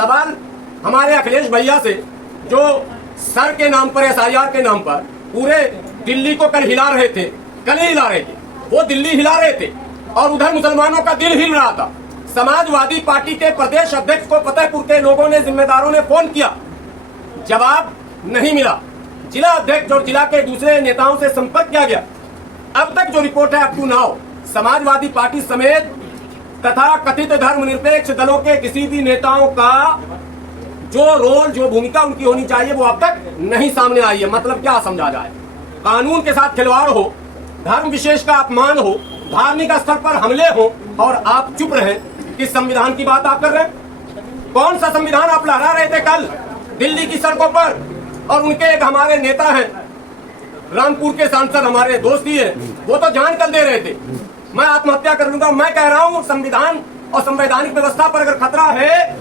सवाल हमारे अखिलेश भैया से, जो सर के नाम पर, SIR के नाम पर पूरे दिल्ली को कल हिला रहे थे, कल ही हिला रहे थे, वो दिल्ली हिला रहे थे और उधर मुसलमानों का दिल हिल रहा था। समाजवादी पार्टी के प्रदेश अध्यक्ष को फतेहपुर के लोगों ने, जिम्मेदारों ने फोन किया, जवाब नहीं मिला। जिला अध्यक्ष और जिला के दूसरे नेताओं से संपर्क किया गया। अब तक जो रिपोर्ट है up to now, Samajwadi Party समेत तथा कथित धर्मनिरपेक्ष दलों के किसी भी नेताओं का जो रोल, जो भूमिका उनकी होनी चाहिए, वो अब तक नहीं सामने आई है। मतलब क्या समझा जाए? कानून के साथ खिलवाड़ हो, धर्म विशेष का अपमान हो, धार्मिक स्थल पर हमले हो और आप चुप रहे। किस संविधान की बात आप कर रहे हैं? कौन सा संविधान आप लहरा रहे थे कल दिल्ली की सड़कों पर? और उनके एक हमारे नेता हैं, रामपुर के सांसद, हमारे दोस्त ही है, वो तो जान कल दे रहे थे, मैं आत्महत्या कर लूंगा। मैं कह रहा हूं संविधान और संवैधानिक व्यवस्था पर अगर खतरा है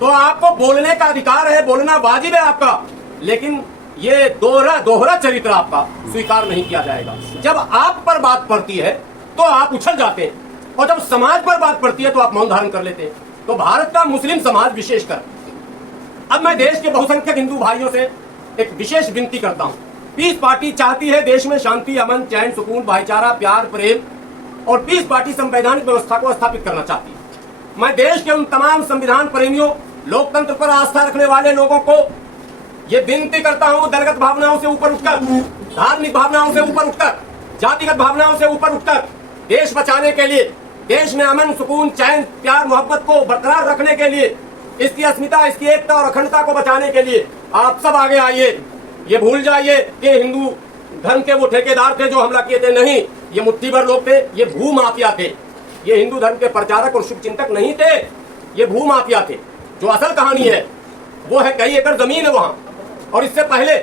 तो आपको बोलने का अधिकार है, बोलना वाजिब है आपका, लेकिन ये दोहरा चरित्र आपका स्वीकार नहीं किया जाएगा। जब आप पर बात पड़ती है तो आप उछल जाते हैं और जब समाज पर बात पड़ती है तो आप मौन धारण कर लेते हैं। तो भारत का मुस्लिम समाज विशेषकर, अब मैं देश के बहुसंख्यक हिंदू भाइयों से एक विशेष विनती करता हूं। पीस पार्टी चाहती है देश में शांति, अमन, चैन, सुकून, भाईचारा, प्यार, प्रेम, और पीस पार्टी संवैधानिक व्यवस्था को स्थापित करना चाहती है। मैं देश के उन तमाम संविधान प्रेमियों, लोकतंत्र पर आस्था रखने वाले लोगों को ये विनती करता हूं, दलगत भावनाओं से ऊपर उठकर, धार्मिक भावनाओं से ऊपर उठकर, जातिगत भावनाओं से ऊपर उठकर देश बचाने के लिए, देश में अमन, सुकून, चैन, प्यार, मोहब्बत को बरकरार रखने के लिए, इसकी अस्मिता, इसकी एकता और अखंडता को बचाने के लिए आप सब आगे आइए। ये भूल जाइए कि हिंदू धर्म के वो ठेकेदार थे जो हमला किए थे, नहीं, ये मुट्ठी भर लोग थे, ये भू माफिया थे। ये हिंदू धर्म के प्रचारक और शुभचिंतक नहीं थे, ये भू माफिया थे। जो असल कहानी है वो है कई एकड़ जमीन है वहां। और इससे पहले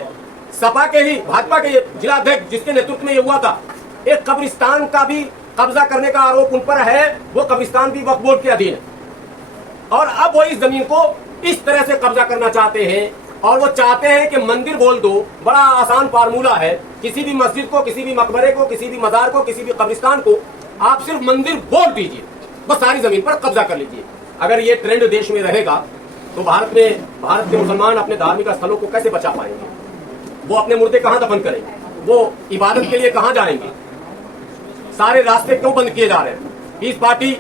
सपा के ही, भाजपा के जिला अध्यक्ष जिसके नेतृत्व में ये हुआ था, एक कब्रिस्तान का भी कब्जा करने का आरोप उन पर है। वो कब्रिस्तान भी वक्फ बोर्ड के अधीन है और अब वो इस जमीन को इस तरह से कब्जा करना चाहते हैं। और वो चाहते हैं कि मंदिर बोल दो, बड़ा आसान फार्मूला है, किसी भी मस्जिद को, किसी भी मकबरे को, किसी भी मजार को, किसी भी कब्रिस्तान को आप सिर्फ मंदिर बोल दीजिए, बस सारी जमीन पर कब्जा कर लीजिए। अगर ये ट्रेंड देश में रहेगा तो भारत के मुसलमान अपने धार्मिक स्थलों को कैसे बचा पाएंगे? वो अपने मुर्दे कहां दफन करेंगे? वो इबादत के लिए कहां जाएंगे? सारे रास्ते क्यों बंद किए जा रहे हैं? इस पार्टी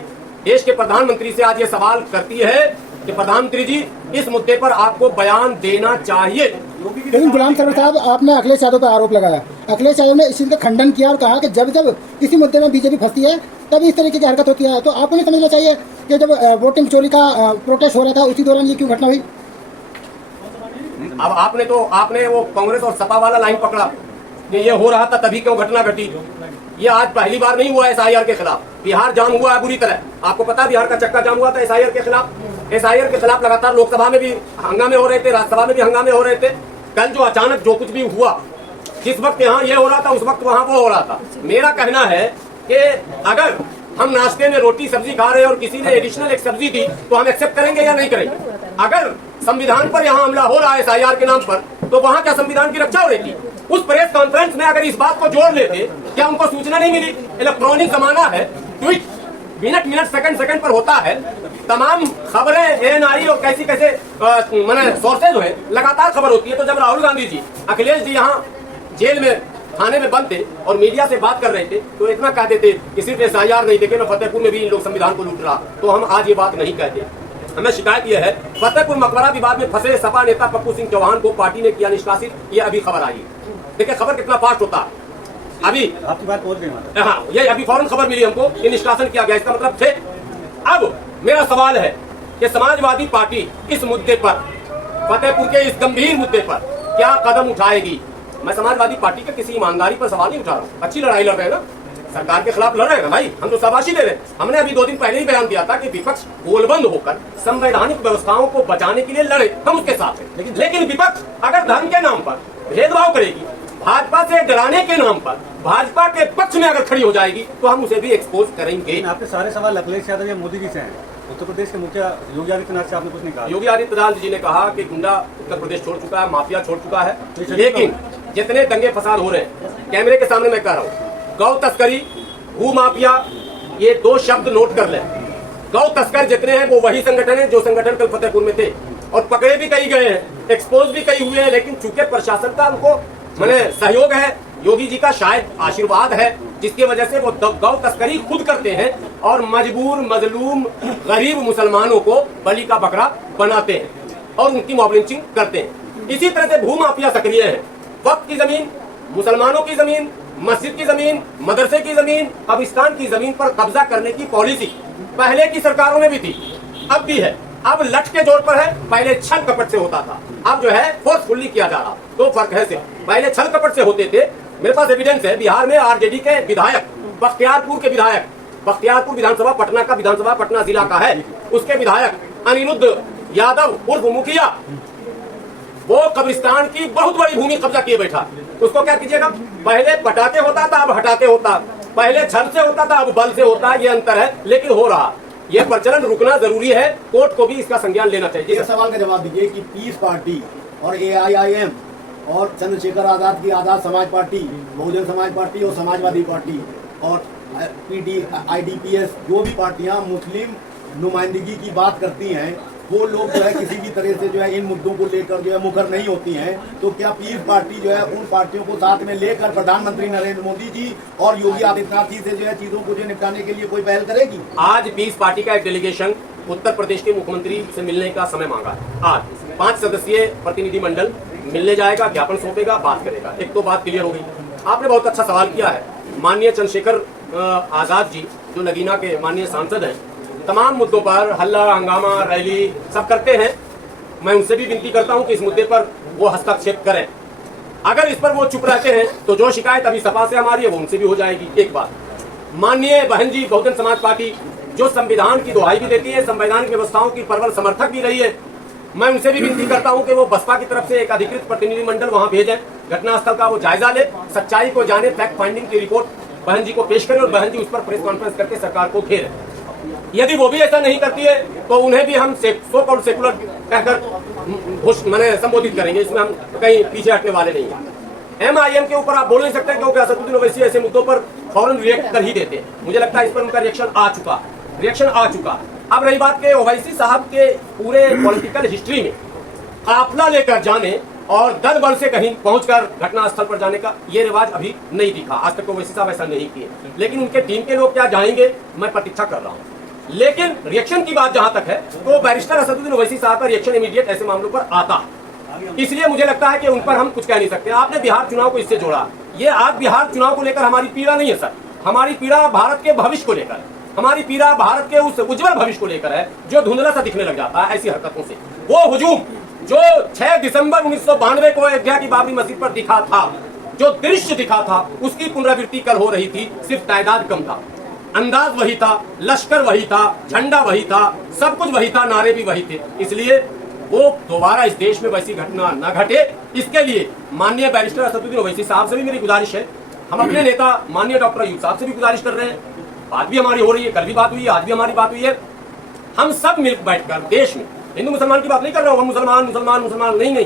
देश के प्रधानमंत्री से आज ये सवाल करती है कि प्रधानमंत्री जी, इस मुद्दे पर आपको बयान देना चाहिए। लेकिन गुलाम सरवर साहब, आपने अखिलेश यादव पर आरोप लगाया। अखिलेश यादव ने इस चीज का खंडन किया और कहा कि जब जब किसी मुद्दे में बीजेपी फंसती है तब इस तरीके की हरकत होती है। तो आपको नहीं समझना चाहिए कि जब वोटिंग चोरी का प्रोटेस्ट हो रहा था उसी दौरान ये क्यों घटना हुई? अब आपने वो कांग्रेस और सपा वाला लाइन पकड़ा कि ये हो रहा था तभी क्यों घटना घटी। ये आज पहली बार नहीं हुआ SIR के खिलाफ। बिहार जाम हुआ है बुरी तरह, आपको पता है, बिहार का चक्का जाम हुआ था SIR के खिलाफ। SIR के खिलाफ लगातार लोकसभा में भी हंगामे हो रहे थे, राज्यसभा में भी हंगामे हो रहे थे। कल जो अचानक जो कुछ भी हुआ, जिस वक्त यहाँ ये हो रहा था उस वक्त वहाँ वो हो रहा था। मेरा कहना है कि अगर हम नाश्ते में रोटी सब्जी खा रहे हैं और किसी ने एडिशनल एक सब्जी दी तो हम एक्सेप्ट करेंगे या नहीं करेंगे? अगर संविधान पर यहाँ हमला हो रहा है SIR के नाम पर, तो वहाँ क्या संविधान की रक्षा हो रही थी? उस प्रेस कॉन्फ्रेंस में अगर इस बात को जोड़ लेते, क्या उनको सूचना नहीं मिली? इलेक्ट्रॉनिक जमाना है, ट्वीट मिनट सेकंड पर होता है। तमाम खबरें ANI और कैसे मैंने सोर्सेज है, लगातार खबर होती है। तो जब राहुल गांधी जी, अखिलेश जी यहाँ जेल में, थाने में बंद थे और मीडिया से बात कर रहे थे, तो इतना कहते थे कि सिर्फ SIR नहीं देखे, मैं फतेहपुर में भी इन लोग संविधान को लूट रहा। तो हम आज ये बात नहीं कहते। हमें शिकायत यह है, फतेहपुर मकबरा विवाद में फंसे सपा नेता पप्पू सिंह चौहान को पार्टी ने किया निष्कासित। ये अभी खबर आई है। देखिए खबर कितना फास्ट होता है। अभी आपकी बात पहुंच गई। हाँ, ये अभी फौरन खबर मिली हमको कि निष्कासन किया गया। इसका मतलब थे। अब मेरा सवाल है कि समाजवादी पार्टी इस मुद्दे पर, फतेहपुर के इस गंभीर मुद्दे पर क्या कदम उठाएगी? मैं समाजवादी पार्टी के किसी ईमानदारी पर सवाल नहीं उठा रहा हूँ। अच्छी लड़ाई लड़ रहे हैं ना, सरकार के खिलाफ लड़ रहे हैं ना भाई, हम तो शाबाशी ले रहे हैं। हमने अभी 2 दिन पहले ही बयान दिया था कि विपक्ष गोलबंद होकर संवैधानिक व्यवस्थाओं को बचाने के लिए लड़े, हम उसके साथ हैं। लेकिन विपक्ष अगर धर्म के नाम पर भेदभाव करेगी, भाजपा से डराने के नाम पर भाजपा के पक्ष में अगर खड़ी हो जाएगी, तो हम उसे भी एक्सपोज करेंगे। आपके सारे सवाल अखिलेश यादव या मोदी जी से हैं। उत्तर प्रदेश के मुखिया योगी आदित्यनाथ से आपने कुछ नहीं कहा। योगी आदित्यनाथ जी ने कहा कि गुंडा उत्तर प्रदेश छोड़ चुका है, माफिया छोड़ चुका है। लेकिन जितने दंगे फसाद हो रहे हैं, कैमरे के सामने मैं कह रहा हूँ, गौ तस्करी, भू माफिया, ये 2 शब्द नोट कर लें। गौ तस्कर जितने हैं वो वही संगठन है जो संगठन कल फतेहपुर में थे, और पकड़े भी कई गए हैं, एक्सपोज भी कई हुए हैं, लेकिन चूंकि प्रशासन का उनको मैंने सहयोग है, योगी जी का शायद आशीर्वाद है, जिसकी वजह से वो गौ तस्करी खुद करते हैं और मजबूर मजलूम गरीब मुसलमानों को बलि का बकरा बनाते हैं और उनकी मॉब लिंचिंग करते हैं। इसी तरह से भूमाफिया सक्रिय है। वक्फ की जमीन, मुसलमानों की जमीन, मस्जिद की जमीन, मदरसे की जमीन, कब्रिस्तान की जमीन पर कब्जा करने की पॉलिसी पहले की सरकारों में भी थी, अब भी है। अब लठ के जोर पर है, पहले छल कपट से होता था, अब जो है फोर्सफुली किया जा रहा। तो फर्क है सिर्फ, पहले छल कपट से होते थे। मेरे पास एविडेंस है, बिहार में आरजेडी के विधायक, बख्तियारपुर के विधायक, बख्तियारपुर विधानसभा पटना का विधानसभा पटना जिला का है, उसके विधायक अनिरुद्ध यादव उर्फ मुखिया, वो कब्रिस्तान की बहुत बड़ी भूमि कब्जा किए बैठा। उसको क्या कीजिएगा, पहले पटाते होता था, अब हटाते होता, पहले छल से होता था, अब बल से होता है, ये अंतर है, लेकिन हो रहा। ये प्रचलन रुकना जरूरी है, कोर्ट को भी इसका संज्ञान लेना चाहिए। इस सवाल का जवाब दीजिए कि पीस पार्टी और AIIM और चंद्रशेखर आजाद की आजाद समाज पार्टी, बहुजन समाज पार्टी और समाजवादी पार्टी और IDPS जो भी पार्टियां मुस्लिम नुमाइंदगी की बात करती हैं, वो लोग जो है किसी भी तरह से जो है इन मुद्दों को लेकर जो है मुखर नहीं होती हैं, तो क्या पीस पार्टी जो है उन पार्टियों को साथ में लेकर प्रधानमंत्री नरेंद्र मोदी जी और योगी आदित्यनाथ जी से जो है चीजों को जो निपटाने के लिए कोई पहल करेगी? आज पीस पार्टी का एक डेलीगेशन उत्तर प्रदेश के मुख्यमंत्री से मिलने का समय मांगा है। आज 5 सदस्यीय प्रतिनिधि मंडल मिलने जाएगा, ज्ञापन सौंपेगा, बात करेगा। एक तो बात क्लियर हो गई। आपने बहुत अच्छा सवाल किया है। माननीय चंद्रशेखर आजाद जी जो नगीना के माननीय सांसद हैं, तमाम मुद्दों पर हल्ला हंगामा रैली सब करते हैं। मैं उनसे भी विनती करता हूं कि इस मुद्दे पर वो हस्तक्षेप करें। अगर इस पर वो चुप रहते हैं तो जो शिकायत अभी सपा से हमारी है वो उनसे भी हो जाएगी। एक बात, माननीय बहन जी बहुजन समाज पार्टी जो संविधान की दुहाई भी देती है, संवैधानिक व्यवस्थाओं की प्रबल समर्थक भी रही है, मैं उनसे भी विनती करता हूं कि वो बसपा की तरफ से एक अधिकृत प्रतिनिधि मंडल वहां भेजें, घटनास्थल का वो जायजा ले, सच्चाई को जाने, फैक्ट फाइंडिंग की रिपोर्ट बहन जी को पेश करें और बहन जी उस पर प्रेस कॉन्फ्रेंस करके सरकार को घेरें। यदि वो भी ऐसा नहीं करती है तो उन्हें भी हम सो कॉल्ड सेकुलर कहकर मैंने संबोधित करेंगे। इसमें हम कहीं पीछे हटने वाले नहीं हैं। MIM के ऊपर आप बोल नहीं सकते क्योंकि असदुद्दीन ओवैसी ऐसे मुद्दों पर फौरन रिएक्ट कर ही देते हैं। मुझे लगता है इस पर उनका रिएक्शन आ चुका। अब रही बात के ओवैसी साहब के पूरे पॉलिटिकल हिस्ट्री में काफला लेकर जाने और दल बल से कहीं पहुंचकर घटनास्थल पर जाने का ये रिवाज अभी नहीं दिखा। आज तक ओवैसी साहब ऐसा नहीं किए, लेकिन उनके टीम के लोग क्या जाएंगे मैं प्रतीक्षा कर रहा हूं। लेकिन रिएक्शन की बात जहां तक है तो बैरिस्टर असदुद्दीन ओवैसी साहब का रिएक्शन इमीडिएट ऐसे मामलों पर आता है। इसलिए मुझे लगता है कि उन पर हम कुछ कह नहीं सकते। आपने बिहार चुनाव को इससे जोड़ा, ये आज बिहार चुनाव को लेकर हमारी पीड़ा नहीं है सर, हमारी पीड़ा भारत के भविष्य को लेकर है। हमारी पीड़ा भारत के उस उज्जवल भविष्य को लेकर है जो धुंधला सा दिखने लग जाता है ऐसी हरकतों से। वो हुजूम जो 6 दिसंबर 1992 को अयोध्या की बाबरी मस्जिद पर दिखा था, जो दृश्य दिखा था, उसकी पुनरावृत्ति कल हो रही थी। सिर्फ तादाद कम था, अंदाज वही था, लश्कर वही था, झंडा वही था, सब कुछ वही था, नारे भी वही थे। इसलिए वो दोबारा इस देश में वैसी घटना न घटे, इसके लिए माननीय बैरिस्टर असदुद्दीन ओवैसी साहब से भी मेरी गुजारिश है। हम अपने नेता माननीय डॉक्टर अयूब साहब से भी गुजारिश कर रहे हैं। बात भी हमारी हो रही है, कल भी बात हुई है, आज भी हमारी बात हुई है। हम सब मिल बैठकर देश में, हिंदू मुसलमान की बात नहीं कर रहा हूं, हम मुसलमान मुसलमान मुसलमान नहीं,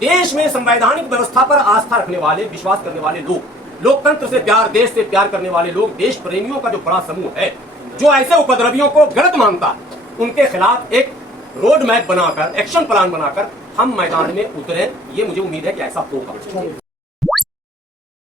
देश में संवैधानिक व्यवस्था पर आस्था रखने वाले, विश्वास करने वाले लोग, लोकतंत्र से प्यार, देश से प्यार करने वाले लोग, देश प्रेमियों का जो बड़ा समूह है जो ऐसे उपद्रवियों को गलत मानता है, उनके खिलाफ एक रोड मैप बनाकर, एक्शन प्लान बनाकर हम मैदान में उतरे। ये मुझे उम्मीद है कि ऐसा होगा।